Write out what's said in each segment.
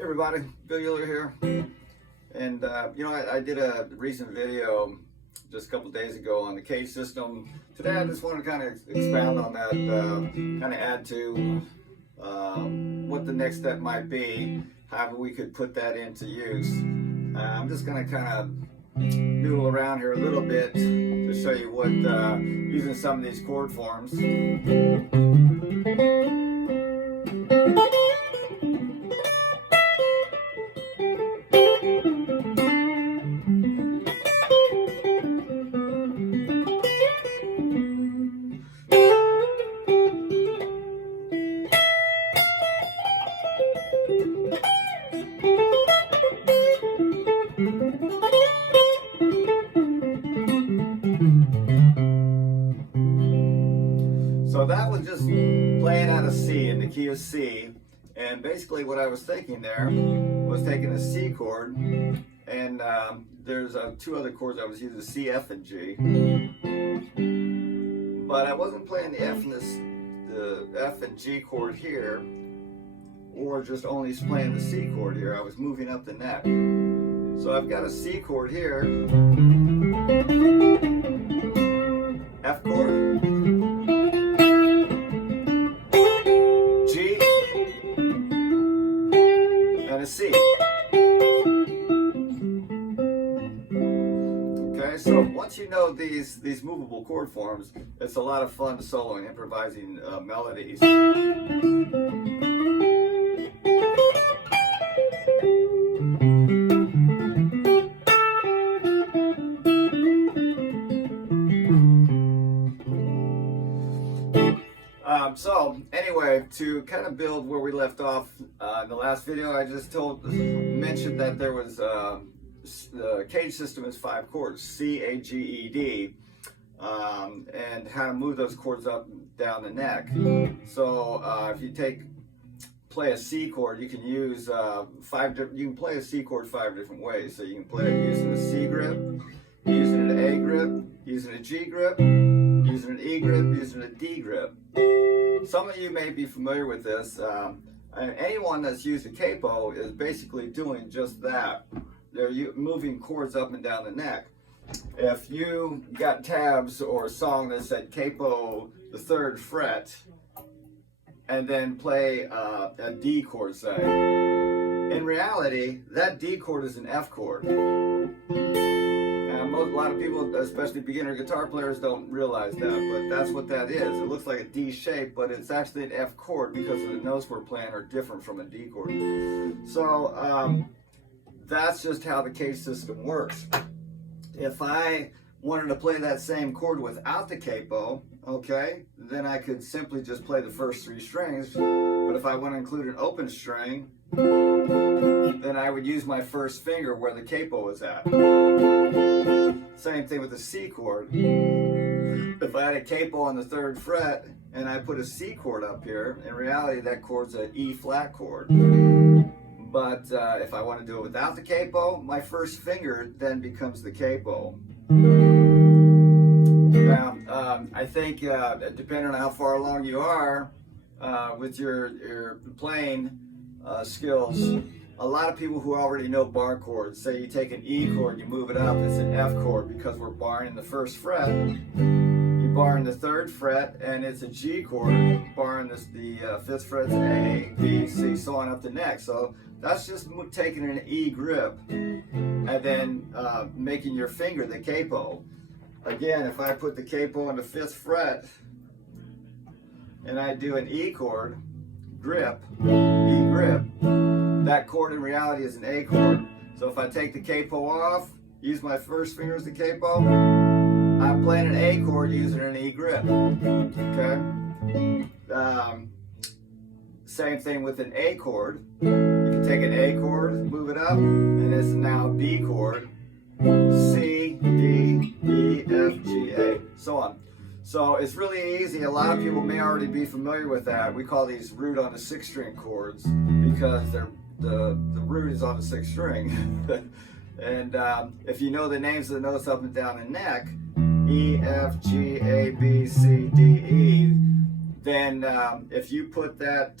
Hey everybody, Bill Euler here. And I did a recent video just a couple days ago on the CAGED system. Today I just want to kind of expound on that, kind of add to what the next step might be, however we could put that into use. I'm just going to kind of noodle around here a little bit to show you what, using some of these chord forms. So that was just playing out of C in the key of C, and basically what I was thinking there was taking a C chord, and there's two other chords I was using, C, F, and G, but I wasn't playing the F and G chord here, or just only playing the C chord here. I was moving up the neck. So I've got a C chord here, F chord, G, and a C. Okay, so once you know these movable chord forms, it's a lot of fun to solo and improvising melodies. So anyway, to kind of build where we left off in the last video, I just mentioned that there was the CAGED system is 5 chords, C, A, G, E, D, and how to move those chords up and down the neck. So if you play a C chord, you can use you can play a C chord 5 different ways. So you can play it using a C grip, using an A grip, using a G grip, using an E grip, using a D grip. Some of you may be familiar with this. Anyone that's used a capo is basically doing just that. They're moving chords up and down the neck. If you got tabs or a song that said capo the 3rd fret, and then play a D chord, say, in reality, that D chord is an F chord. A lot of people, especially beginner guitar players, don't realize that, but that's what that is. It looks like a D shape, but it's actually an F chord because the notes we're playing are different from a D chord. So that's just how the CAGED system works. If I wanted to play that same chord without the capo, okay, then I could simply just play the first 3 strings. But if I want to include an open string, then I would use my first finger where the capo is at. Same thing with the C chord. If I had a capo on the 3rd fret and I put a C chord up here, in reality that chord's an E flat chord. But if I want to do it without the capo, my first finger then becomes the capo. Now, I think depending on how far along you are with your playing skills, a lot of people who already know bar chords, say you take an E chord, you move it up, it's an F chord because we're barring in the 1st fret. You bar in the 3rd fret, and it's a G chord, barring the 5th fret's A, B, C, so on up the neck. So that's just taking an E grip and then making your finger the capo. Again, if I put the capo on the 5th fret and I do an E chord, grip, E grip, that chord in reality is an A chord. So if I take the capo off, use my first finger as the capo, I'm playing an A chord using an E grip. Okay? Same thing with an A chord. You can take an A chord, move it up, and it's now a B chord. C, D, E, F, G, A, so on. So it's really easy. A lot of people may already be familiar with that. We call these root on the 6th string chords because the root is on the 6th string. And if you know the names of the notes up and down the neck, E, F, G, A, B, C, D, E, then if you put that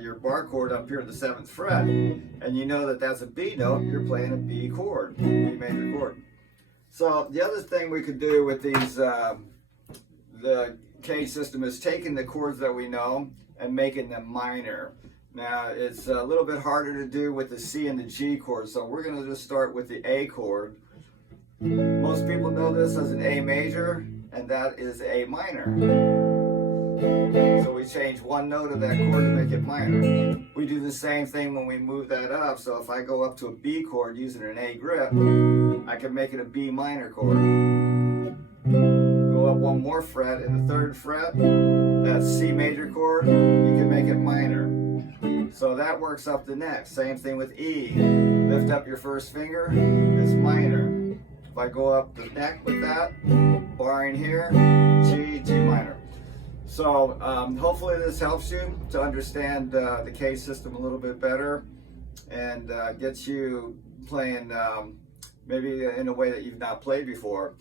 your bar chord up here at the 7th fret, and you know that that's a B note, you're playing a B chord, B major chord. So the other thing we could do with these, the CAGED system, is taking the chords that we know and making them minor. Now it's a little bit harder to do with the C and the G chord, so we're going to just start with the A chord. Most people know this as an A major, and that is A minor. So we change one note of that chord to make it minor. We do the same thing when we move that up, so if I go up to a B chord using an A grip, I can make it a B minor chord. Go up one more fret in the 3rd fret, that C major chord, you can make it minor. So that works up the neck. Same thing with E. Lift up your first finger, it's minor. If I go up the neck with that, barring here, G, G minor. So hopefully this helps you to understand the CAGED system a little bit better, and gets you playing maybe in a way that you've not played before.